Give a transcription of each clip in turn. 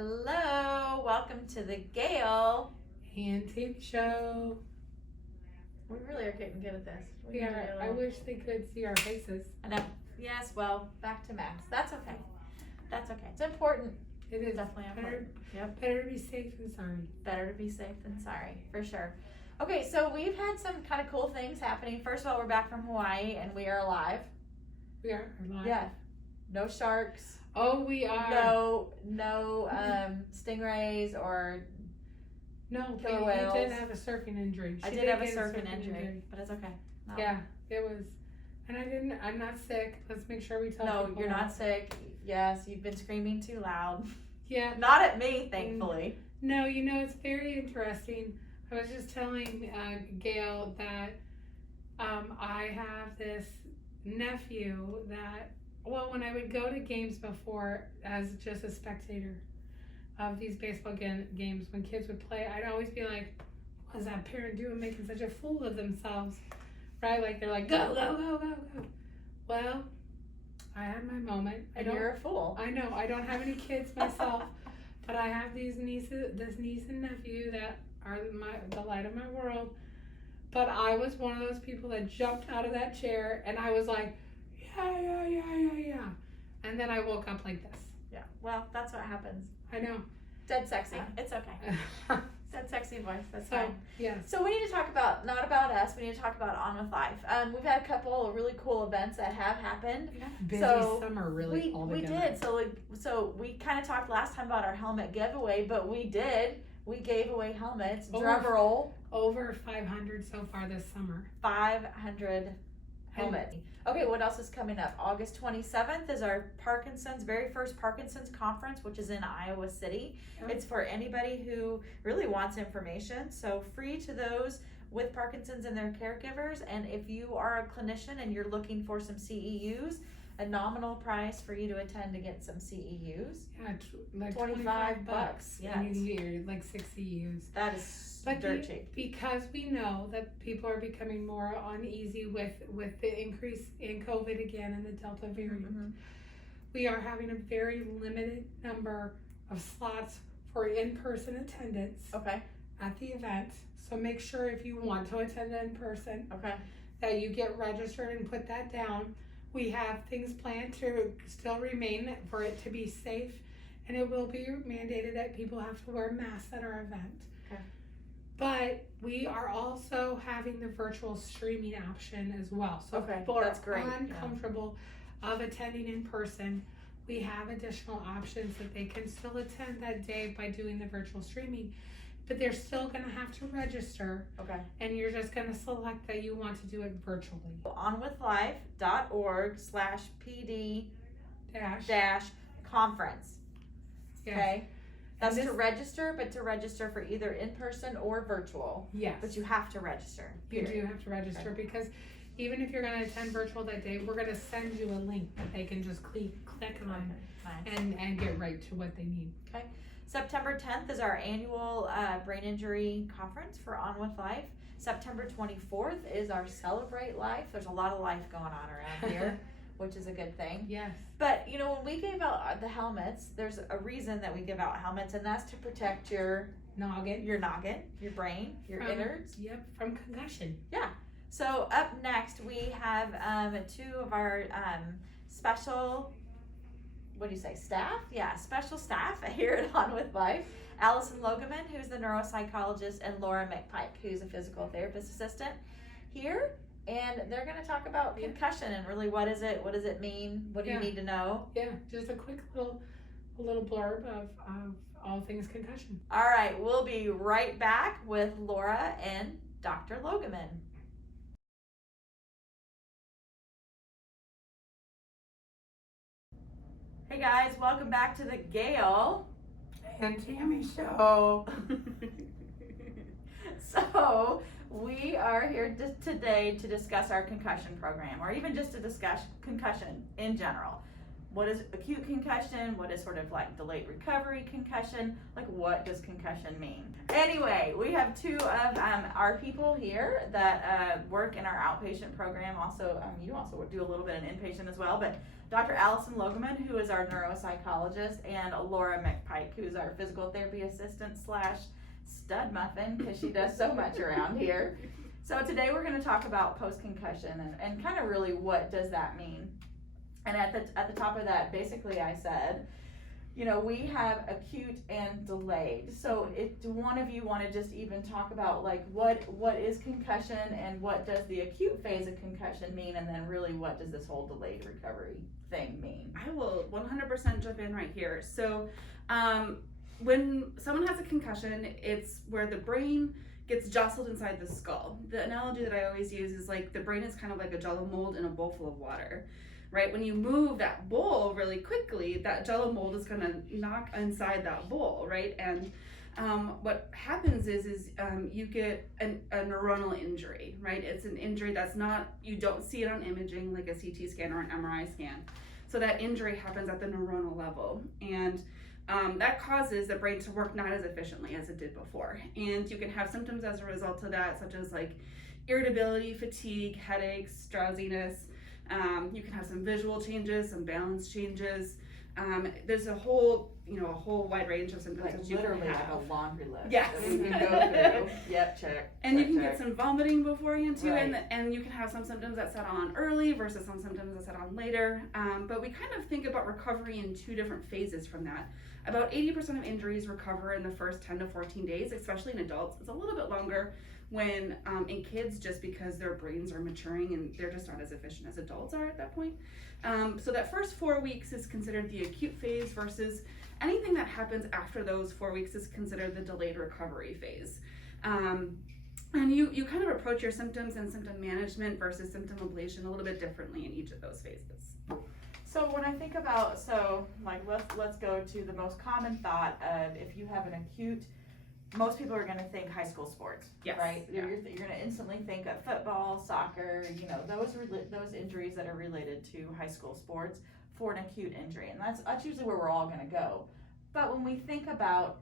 Hello, welcome to the Gail And Tammy show. We really are getting good at this. We are. I wish they could see our faces. I know. Yes, well, back to Max. That's okay. That's okay. It's important. It is definitely important. Yep. Better to be safe than sorry. Better to be safe than sorry, for sure. Okay, so we've had some kind of cool things happening. First of all, we're back from Hawaii and we are alive. We are alive. Yeah. No sharks. Oh, we are. No stingrays or killer we whales. did have a surfing injury. I did have a surfing injury, but it's okay. No. Yeah, it was. And I'm not sick. Let's make sure we tell No, people you're that. not sick. Yes, you've been screaming too loud. Yeah. Not at me, thankfully. No, it's very interesting. I was just telling Gail that I have this nephew that, well, when I would go to games before as just a spectator of these baseball games, when kids would play, I'd always be like, what is that parent doing making such a fool of themselves? Right? Like, they're like, go, go, go, go, go. Well, I had my moment. You're a fool. I know. I don't have any kids myself, but I have this niece and nephew that are the light of my world. But I was one of those people that jumped out of that chair, and I was like, yeah. And then I woke up like this. Yeah. Well, that's what happens. I know. Dead sexy. It's okay. Dead sexy voice. That's fine. Yes. So we need to talk about, not about us, we need to talk about On With Life. We've had a couple of really cool events that have happened. We had a busy summer, really. We did. So we kind of talked last time about our helmet giveaway, but we gave away helmets. Drum roll. Over 500 so far this summer. 500 helmets. Okay, what else is coming up? August 27th is our very first Parkinson's conference, which is in Iowa City. Yep. It's for anybody who really wants information. So free to those with Parkinson's and their caregivers. And if you are a clinician and you're looking for some CEUs, a nominal price for you to attend to get some CEUs. Yeah, like $25. Yeah, you get like 6 CEUs. That is dirt cheap. Because we know that people are becoming more uneasy with the increase in COVID again and the Delta variant. Mm-hmm. We are having a very limited number of slots for in-person attendance. Okay. At the event. So make sure if you want to attend in person, okay, that you get registered and put that down. We have things planned to still remain for it to be safe, and it will be mandated that people have to wear masks at our event. Okay. But we are also having the virtual streaming option as well. So if people are uncomfortable of attending in person, we have additional options that they can still attend that day by doing the virtual streaming. But they're still going to have to register. Okay. And you're just going to select that you want to do it virtually. onwithlife.org/PD-conference. Yes. Okay. That's to register, but to register for either in person or virtual. Yes. But you have to register. Period. You do have to register because even if you're going to attend virtual that day, we're going to send you a link that they can just click on and get right to what they need. Okay. September 10th is our annual brain injury conference for On With Life. September 24th is our Celebrate Life. There's a lot of life going on around here, which is a good thing. Yes. But, when we gave out the helmets, there's a reason that we give out helmets, and that's to protect your noggin, your brain, your innards. Yep, from concussion. Yeah. So up next, we have 2 of our special... staff? Yeah, special staff here at On With Life. Allison Logeman, who's the neuropsychologist, and Laura McPike, who's a physical therapist assistant here. And they're going to talk about concussion and really what does it mean? What do you need to know? Yeah, just a quick little blurb of all things concussion. All right, we'll be right back with Laura and Dr. Logeman. Hey guys, welcome back to the Gail and Tammy show. So we are here today to discuss our concussion program, or even just to discuss concussion in general. what is acute concussion, what is sort of like delayed recovery concussion, like what does concussion mean? Anyway, we have two of our people here that work in our outpatient program. Also, you also do a little bit in inpatient as well, but Dr. Allison Logeman, who is our neuropsychologist, and Laura McPike, who's our physical therapy assistant / stud muffin, because she does so much around here. So today we're going to talk about post-concussion and kind of really what does that mean. And at the top of that, basically I said, you know, we have acute and delayed. So do one of you want to just even talk about like what is concussion and what does the acute phase of concussion mean, and then really what does this whole delayed recovery thing mean? I will 100% jump in right here. So when someone has a concussion, it's where the brain gets jostled inside the skull. The analogy that I always use is like the brain is kind of like a jello mold in a bowl full of water. Right, when you move that bowl really quickly, that jello mold is going to knock inside that bowl, right? And what happens is you get a neuronal injury, right? It's an injury that's not, you don't see it on imaging like a CT scan or an MRI scan. So that injury happens at the neuronal level, and that causes the brain to work not as efficiently as it did before. And you can have symptoms as a result of that, such as like irritability, fatigue, headaches, drowsiness. You can have some visual changes, some balance changes. There's a whole wide range of symptoms that you can have. Like a laundry list. Yes. That we can go through. Yep, check. And check, you can check. get some vomiting beforehand too, Right. and you can have some symptoms that set on early versus some symptoms that set on later. But we kind of think about recovery in two different phases from that. About 80% of injuries recover in the first 10 to 14 days, especially in adults. It's a little bit longer when in kids, just because their brains are maturing and they're just not as efficient as adults are at that point. So that first 4 weeks is considered the acute phase, versus anything that happens after those 4 weeks is considered the delayed recovery phase. And you kind of approach your symptoms and symptom management versus symptom ablation a little bit differently in each of those phases. So when I think about, let's go to the most common thought of if you have an acute, most people are going to think high school sports, Yes. right? Yeah. You're going to instantly think of football, soccer, those injuries that are related to high school sports for an acute injury, and that's usually where we're all going to go. But when we think about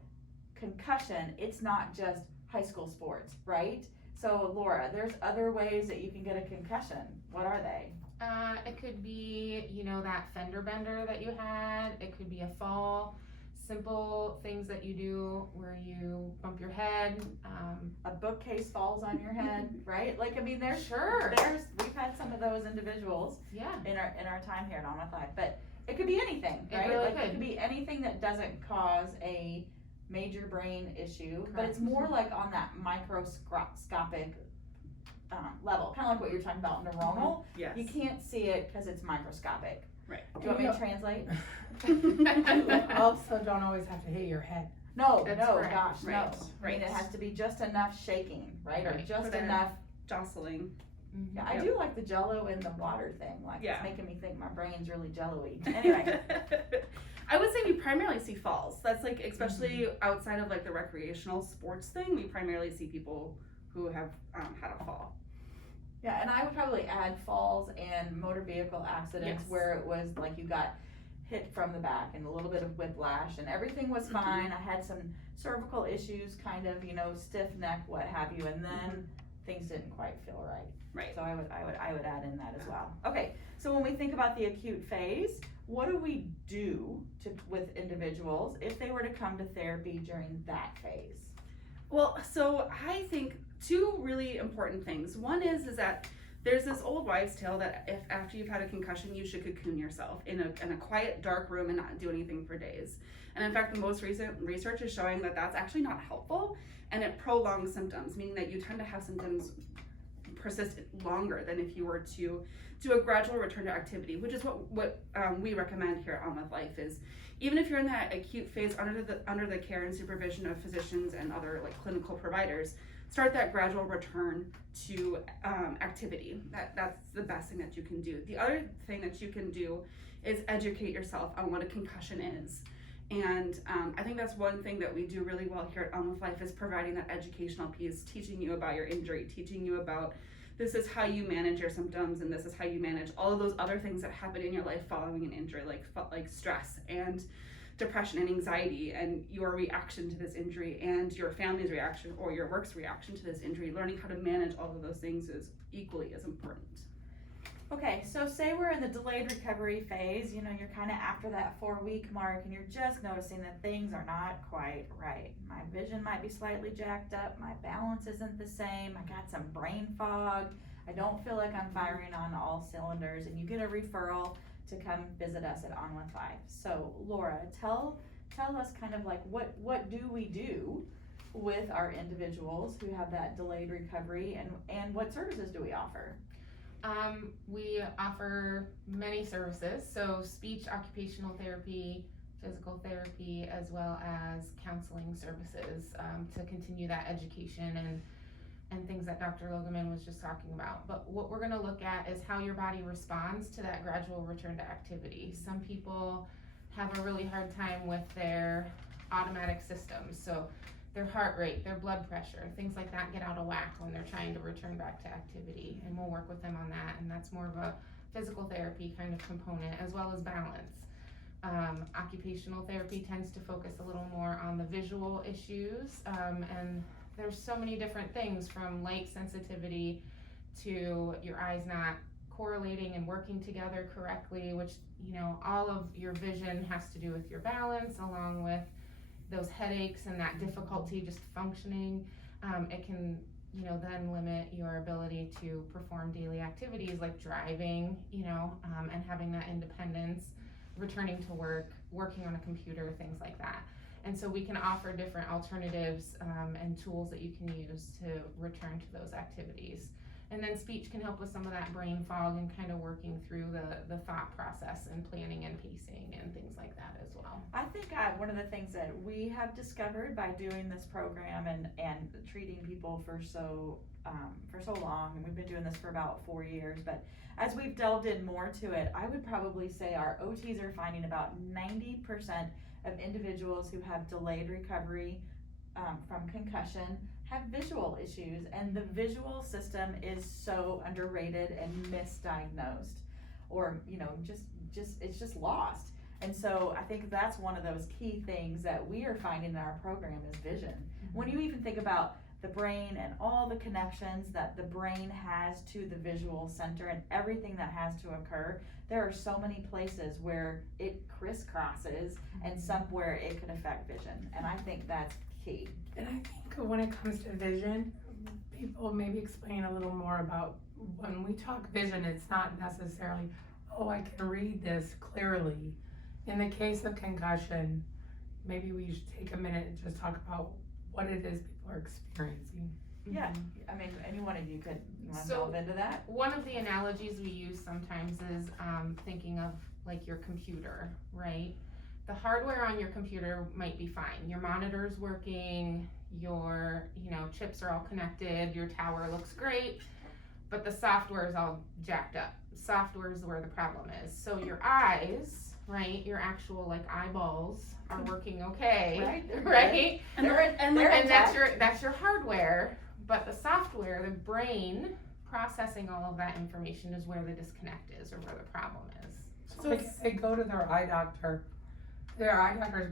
concussion, it's not just high school sports, right? So Laura, there's other ways that you can get a concussion. What are they? It could be, that fender bender that you had. It could be a fall. Simple things that you do where you bump your head. A bookcase falls on your head, right? Like, I mean, Sure. we've had some of those individuals Yeah. in our time here at On With Life, but it could be anything, It right? really Like, could. it could be anything that doesn't cause a major brain issue, but Correct. it's more like on that microscopic level, kind of like what you're talking about neuronal. Yes. You can't see it because it's microscopic. Right. Do you want me to translate? You also don't always have to hit your head. No, That's no, correct. gosh, no. Right, I mean, right. it has to be just enough shaking, right? Or Right. just For their- enough. Jostling. Yeah, I Yep. do like the Jello in the water thing. Like, Yeah. it's making me think my brain's really jello-y. Anyway. I would say we primarily see falls. That's like, especially outside of like the recreational sports thing, we primarily see people who have had a fall. Yeah, and I would probably add falls and motor vehicle accidents Yes. where it was like you got hit from the back and a little bit of whiplash and everything was fine. I had some cervical issues, kind of, stiff neck, what have you, and then things didn't quite feel right. Right. So I would add in that as well. Okay, so when we think about the acute phase, what do we do with individuals if they were to come to therapy during that phase? Well, so I think two really important things. One is that there's this old wives' tale that if after you've had a concussion, you should cocoon yourself in a quiet, dark room and not do anything for days. And in fact, the most recent research is showing that that's actually not helpful, and it prolongs symptoms, meaning that you tend to have symptoms persist longer than if you were to do a gradual return to activity, which is what we recommend here at On With Life. Is even if you're in that acute phase under the care and supervision of physicians and other like clinical providers, start that gradual return to activity. That's the best thing that you can do. The other thing that you can do is educate yourself on what a concussion is. And I think that's one thing that we do really well here at On With Life, is providing that educational piece, teaching you about your injury, teaching you about this is how you manage your symptoms, and this is how you manage all of those other things that happen in your life following an injury, like stress and depression and anxiety, and your reaction to this injury and your family's reaction or your work's reaction to this injury. Learning how to manage all of those things is equally as important. Okay, so say we're in the delayed recovery phase, you know, you're kind of after that 4-week mark and you're just noticing that things are not quite right. My vision might be slightly jacked up, my balance isn't the same, I got some brain fog, I don't feel like I'm firing on all cylinders, and you get a referral to come visit us at On With Life. So Laura, tell us kind of like what do we do with our individuals who have that delayed recovery, and what services do we offer? We offer many services, so speech, occupational therapy, physical therapy, as well as counseling services, to continue that education and things that Dr. Logeman was just talking about. But what we're gonna look at is how your body responds to that gradual return to activity. Some people have a really hard time with their automatic systems, so their heart rate, their blood pressure, things like that get out of whack when they're trying to return back to activity, and we'll work with them on that, and that's more of a physical therapy kind of component, as well as balance. Occupational therapy tends to focus a little more on the visual issues, and there's so many different things, from light sensitivity to your eyes not correlating and working together correctly, which, you know, all of your vision has to do with your balance, along with those headaches and that difficulty just functioning. It can, you know, then limit your ability to perform daily activities like driving, you know, and having that independence, returning to work, working on a computer, things like that. And so we can offer different alternatives and tools that you can use to return to those activities. And then speech can help with some of that brain fog and kind of working through the thought process and planning and pacing and things like that as well. I think one of the things that we have discovered by doing this program and treating people for so long, and we've been doing this for about 4 years, but as we've delved in more to it, I would probably say our OTs are finding about 90% of individuals who have delayed recovery from concussion have visual issues, and the visual system is so underrated and misdiagnosed, or, you know, it's just lost. And so I think that's one of those key things that we are finding in our program is vision. Mm-hmm. When you even think about the brain and all the connections that the brain has to the visual center and everything that has to occur, there are so many places where it crisscrosses, mm-hmm. and somewhere it could affect vision, and I think that's key. And I think when it comes to vision, people maybe explain a little more about when we talk vision, it's not necessarily, oh, I can read this clearly. In the case of concussion, maybe we should take a minute and just talk about what it is people are experiencing. Yeah, I mean, any one of you could want to So, delve into that. One of the analogies we use sometimes is thinking of like your computer, right? The hardware on your computer might be fine. Your monitor's working, your, you know, chips are all connected, your tower looks great, but the software is all jacked up. Software is where the problem is. So your eyes, right, your actual like eyeballs are working okay, right? And that's your hardware, but the software, the brain processing all of that information is where the disconnect is, or where the problem is. So if they go to their eye doctors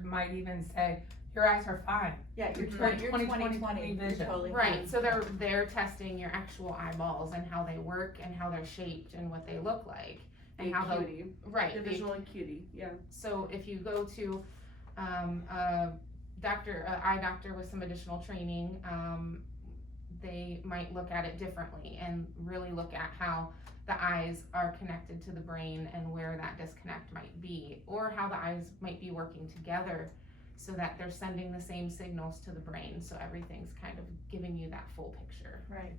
might even say, your eyes are fine. Yeah, you're Right, 20/20 vision. totally Right, fine. so they're testing your actual eyeballs and how they work and how they're shaped and what they look like and how the acuity, the visual acuity, yeah. So if you go to a eye doctor with some additional training, they might look at it differently and really look at how the eyes are connected to the brain and where that disconnect might be, or how the eyes might be working together so that they're sending the same signals to the brain, so everything's kind of giving you that full picture. Right.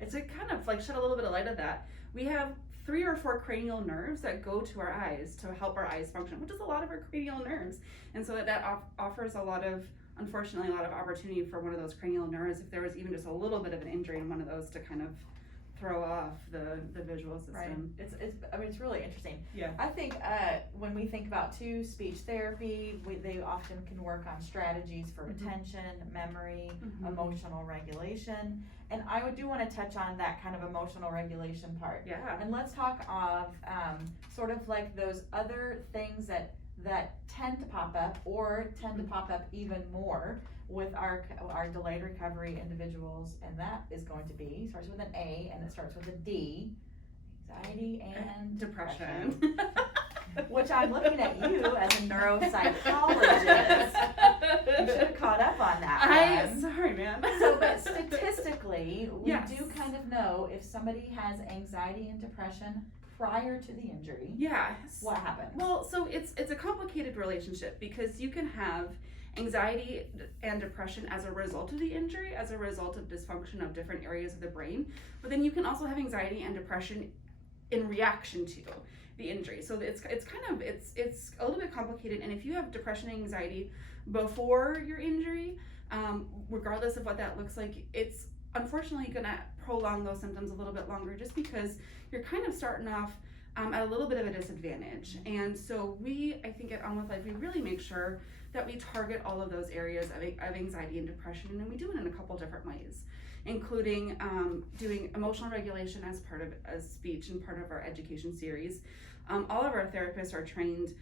It's a kind of like shed a little bit of light of that. We have 3 or 4 cranial nerves that go to our eyes to help our eyes function, which is a lot of our cranial nerves. And so that offers unfortunately a lot of opportunity for one of those cranial nerves, if there was even just a little bit of an injury in one of those, to kind of throw off the visual system. Right. It's really interesting. Yeah. I think when we think about too speech therapy, they often can work on strategies for attention, memory, emotional regulation, and I do want to touch on that kind of emotional regulation part. Yeah. And let's talk of sort of like those other things that tend to pop up or tend to pop up even more with our delayed recovery individuals, and that is going to be, starts with an A and it starts with a D, anxiety and depression. Which I'm looking at you as a neuropsychologist. You should have caught up on that one. Sorry, man. So, but statistically, we Yes. do kind of know if somebody has anxiety and depression prior to the injury, Yeah. what happens? Well, so it's a complicated relationship because you can have anxiety and depression as a result of the injury, as a result of dysfunction of different areas of the brain, but then you can also have anxiety and depression in reaction to the injury. So it's a little bit complicated, and if you have depression and anxiety before your injury, regardless of what that looks like, it's unfortunately gonna prolong those symptoms a little bit longer just because you're kind of starting off at a little bit of a disadvantage. And so I think at On With Life, we really make sure that we target all of those areas of anxiety and depression, and we do it in a couple different ways, including doing emotional regulation as part of speech and part of our education series. All of our therapists are trained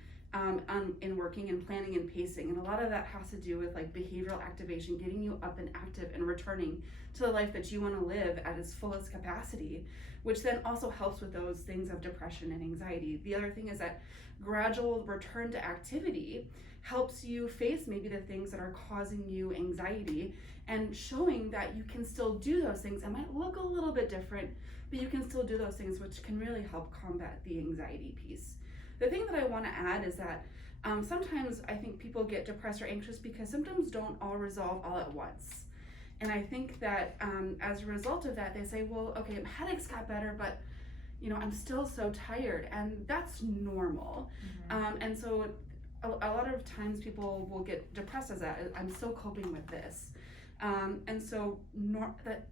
in working and planning and pacing, and a lot of that has to do with like behavioral activation, getting you up and active and returning to the life that you want to live at its fullest capacity, which then also helps with those things of depression and anxiety. The other thing is that gradual return to activity helps you face maybe the things that are causing you anxiety and showing that you can still do those things. It might look a little bit different, but you can still do those things, which can really help combat the anxiety piece. The thing that I want to add is that sometimes I think people get depressed or anxious because symptoms don't all resolve all at once. And I think that as a result of that, they say, well, okay, my headaches got better, but I'm still so tired, and that's normal. And so a lot of times people will get depressed as that. I'm still coping with this. And so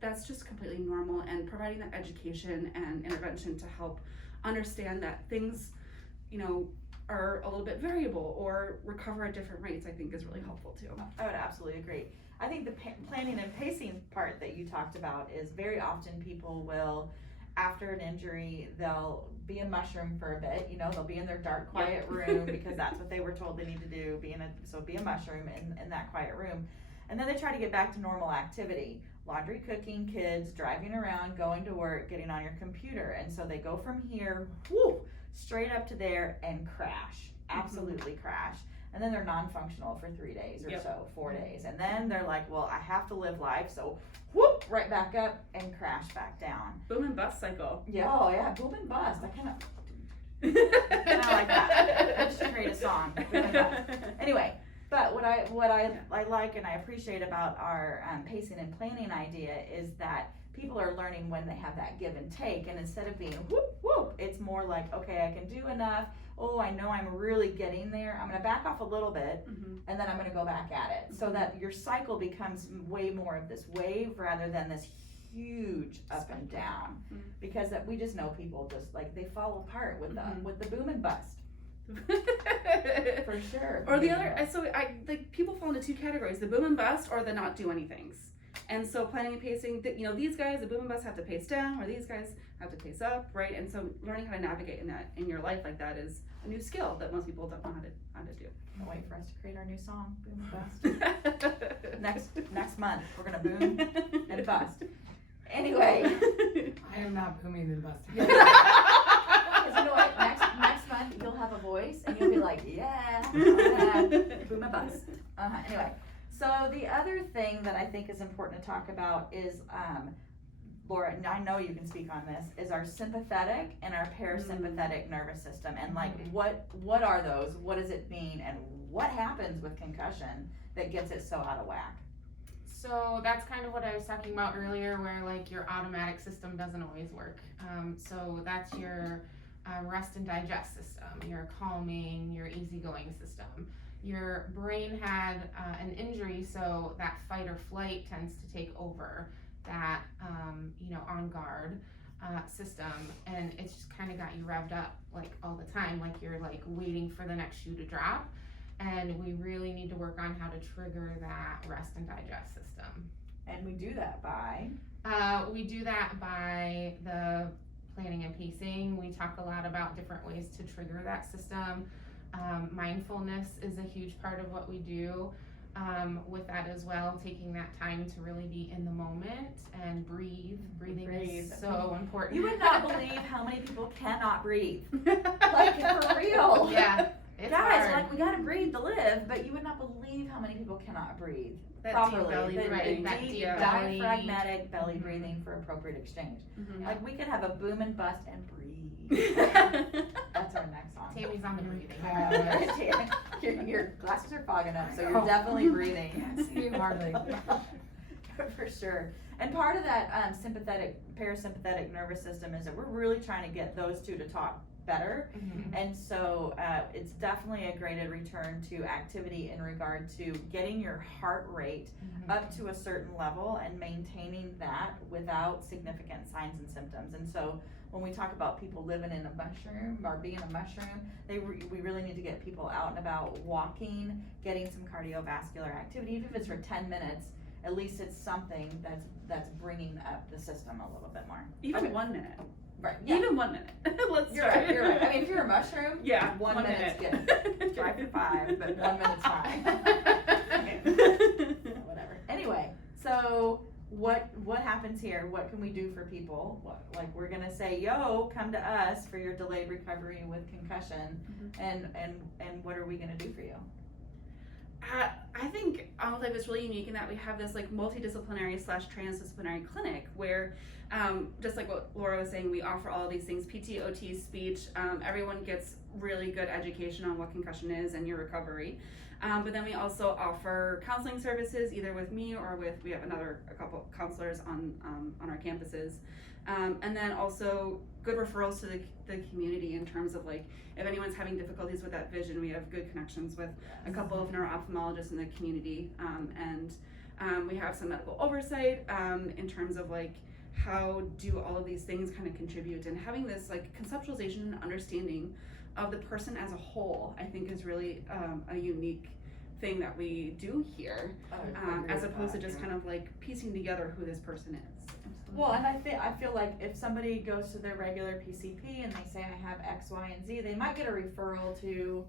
that's just completely normal, and providing that education and intervention to help understand that things, are a little bit variable or recover at different rates, I think is really helpful too. I would absolutely agree. I think the planning and pacing part that you talked about is very often people will, after an injury, they'll be a mushroom for a bit. They'll be in their dark, quiet room because that's what they were told they need to do. Be a mushroom in that quiet room, and then they try to get back to normal activity: laundry, cooking, kids, driving around, going to work, getting on your computer, and so they go from here, straight up to there and crash, absolutely crash. And then they're non-functional for 3 days or so, 4 days. And then they're like, well, I have to live life, so right back up and crash back down. Boom and bust cycle. Yeah, boom and bust. I kind of like that. I should create a song. Boom and bust. Anyway, but what I like and I appreciate about our pacing and planning idea is that people are learning when they have that give and take, and instead of being whoop, it's more like, okay, I can do enough. Oh, I know I'm really getting there. I'm going to back off a little bit, and then I'm going to go back at it, so that your cycle becomes way more of this wave rather than this huge up and down. Because we just know people just like they fall apart with the boom and bust. For sure. Or the other, so I like people fall into two categories: the boom and bust or the not do anythings. And so planning and pacing, these guys, the boom and bust, have to pace down, or these guys have to pace up, right? And so learning how to navigate in your life like that is a new skill that most people don't know how to do. Can't wait for us to create our new song, boom and bust. next month, we're gonna boom and bust. Anyway, I am not booming and busting. because you know what? Next month you'll have a voice and you'll be like, yeah, boom and bust. Anyway. So the other thing that I think is important to talk about is, Laura, and I know you can speak on this, is our sympathetic and our parasympathetic nervous system, and like what are those? What does it mean? And what happens with concussion that gets it so out of whack? So that's kind of what I was talking about earlier, where like your automatic system doesn't always work. So that's your rest and digest system, your calming, your easygoing system. Your brain had an injury, so that fight or flight tends to take over, that on guard. system, and it's just kind of got you revved up like all the time, like you're like waiting for the next shoe to drop. And we really need to work on how to trigger that rest and digest system. And we do that by? We do that by the planning and pacing. We talk a lot about different ways to trigger that system. Mindfulness is a huge part of what we do with that as well, taking that time to really be in the moment and breathe. Breathing is so important. You would not believe how many people cannot breathe. Like, for real. Yeah. It's Guys, hard. like, we gotta breathe to live, but you would not believe how many people cannot breathe That properly. deep belly The breathing. That deep deep belly. diaphragmatic belly Mhm. breathing for appropriate exchange. Mhm. Like, we could have a boom and bust and breathe. That's our next song. Tammy's on the breathing. Your glasses are fogging up, so you're definitely breathing. Can't see you hardly. For sure. And part of that sympathetic, parasympathetic nervous system is that we're really trying to get those two to talk better. Mhm. And so it's definitely a graded return to activity in regard to getting your heart rate Mhm. up to a certain level and maintaining that without significant signs and symptoms. And so when we talk about people living in a mushroom or being a mushroom, we really need to get people out and about walking, getting some cardiovascular activity, even if it's for 10 minutes. At least it's something that's bringing up the system a little bit more. Even Okay. 1 minute. Right. Yeah. Even 1 minute. Let's You're try right. You're right. I mean, if you're a mushroom, Yeah, 1 1 minute's minute. good. Try for 5, but 1 minute's fine. Whatever. Anyway, so what happens here? What can we do for people? Like, we're gonna say, yo, come to us for your delayed recovery with concussion, and what are we gonna do for you? I think Life is really unique in that we have this like multidisciplinary / transdisciplinary clinic where just like what Laura was saying, we offer all of these things, PT, OT, speech, everyone gets really good education on what concussion is and your recovery. But then we also offer counseling services either with me or we have a couple counselors on our campuses. And then also good referrals to the community in terms of like if anyone's having difficulties with that vision, we have good connections with a couple of neuro-ophthalmologists in the community, and we have some medical oversight in terms of like how do all of these things kind of contribute, and having this like conceptualization and understanding of the person as a whole, I think is really a unique thing that we do here, as opposed to just kind of like piecing together who this person is. Well, and I feel like if somebody goes to their regular PCP and they say I have X, Y, and Z, they might get a referral to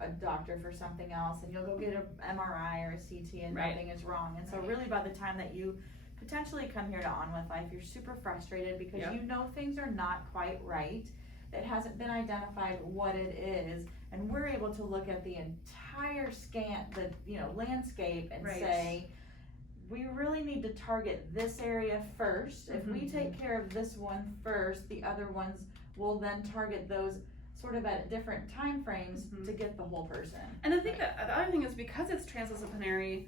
a doctor for something else, and you'll go get an MRI or a CT, and Right. nothing is wrong. And so really, by the time that you potentially come here to On With Life, you're super frustrated because Yep. you know things are not quite right. It hasn't been identified what it is, and we're able to look at the entire landscape and Right. say, we really need to target this area first. If we Mhm. take care of this one first, the other ones will then target those sort of at different time frames Mhm. to get the whole person. And I think that the other thing is because it's transdisciplinary,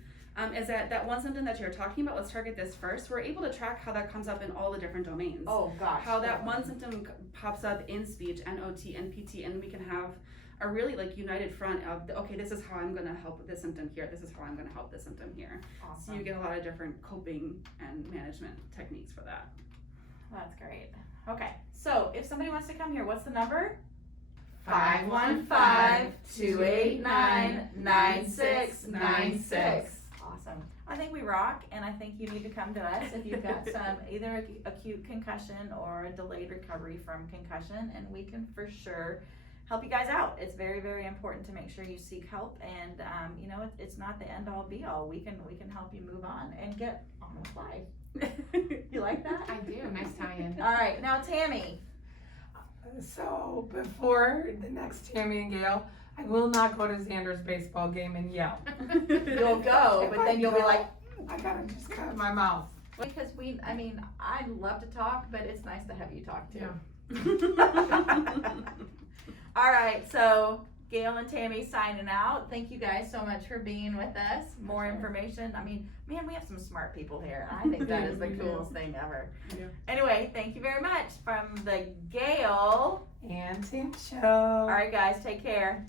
is that one symptom that you're talking about, let's target this first, we're able to track how that comes up in all the different domains. Oh gosh. How that one symptom pops up in speech and OT and PT, and we can have a really like united front of, okay, this is how I'm gonna help with this symptom here, this is how I'm gonna help this symptom here. So Awesome. you get a lot of different coping and management techniques for that. That's great. Okay, so if somebody wants to come here, what's the number? 515-289-9696. Awesome. I think we rock, and I think you need to come to us if you've got some either acute concussion or a delayed recovery from concussion, and we can for sure help you guys out. It's very, very important to make sure you seek help, and it's not the end all be all. We can help you move on and get on with life. You like that? I do. Nice tie-in. All right, now Tammy. So before the next Tammy and Gail, I will not go to Xander's baseball game and yell. You'll go, If but I then you'll be go, like, I gotta just cut my mouth. because I love to talk, but it's nice to have you talk too. All right, so Gail and Tammy signing out. Thank you guys so much for being with us. More information. I mean, man, we have some smart people here. I think that is the We do. coolest thing ever. We do. Anyway, thank you very much from the Gail. And Tim Show. All right, guys, take care.